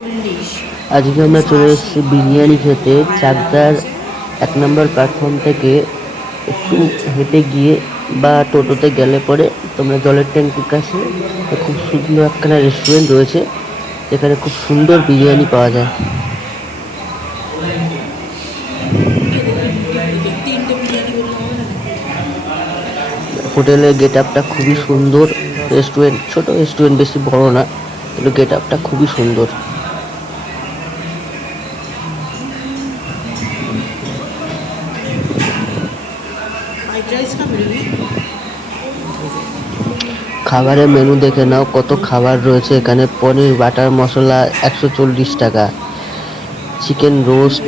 আজকে আমরা চলে এসেছি বিরিয়ানি খেতে। চাকদার 1 নম্বর প্ল্যাটফর্ম থেকে একটু হেঁটে গিয়ে বা টোটোতে গেলে পরে তোমরা জলের ট্যাঙ্কির কাছে খুব সুন্দর একখানা রেস্টুরেন্ট রয়েছে, যেখানে খুব সুন্দর বিরিয়ানি পাওয়া যায়। হোটেলের গেট আপটা খুবই সুন্দর। রেস্টুরেন্ট ছোট, রেস্টুরেন্ট বেশি বড় না, কিন্তু গেট আপটা খুবই সুন্দর। খাবারের মেনু দেখে নাও, কত খাবার রয়েছে এখানে। পনির বাটার মশলা 140 টাকা, চিকেন রোস্ট,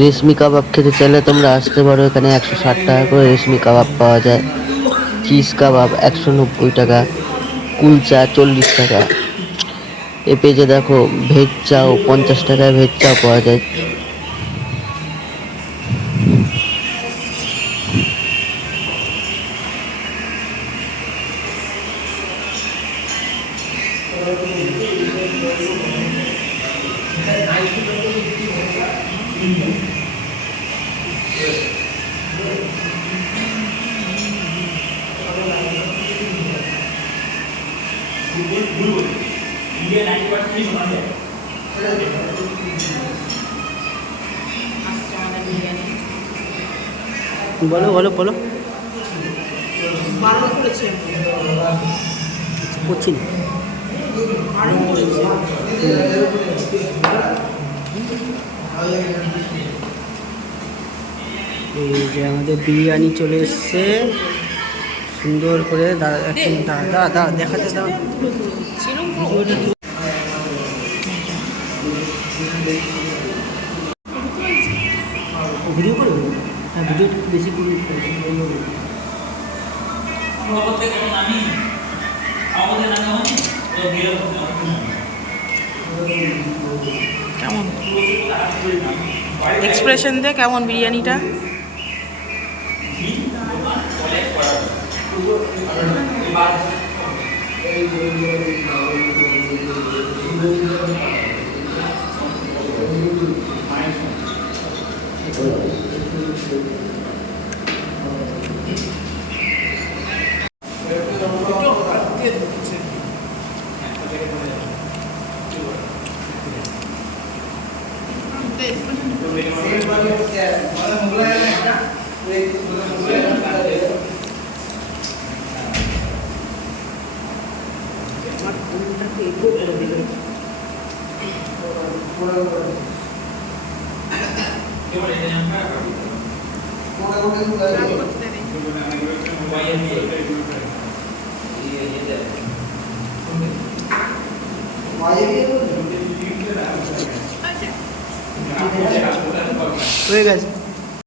রেশমি কাবাব খেতে চাইলে তোমরা আসতে পারো। এখানে 160 টাকা করে রেশমি কাবাব পাওয়া যায়। চিজ কাবাব 190 টাকা, কুলচা 40 টাকা। এ পেজে দেখো ভেজ চাও 50 টাকায় ভেজ চাও পাওয়া যায়। বলো বলো বলো। করছি না। এই যে আমাদের বিরিয়ানি চলে এসছে সুন্দর করে। দাঁড়া দেখাতে দাও। ভিডিও করে হ্যাঁ, ভিডিও একটু বেশি করে কেমন এক্সপ্রেশন দে, কেমন বিরিয়ানিটা? হয়ে গেছে।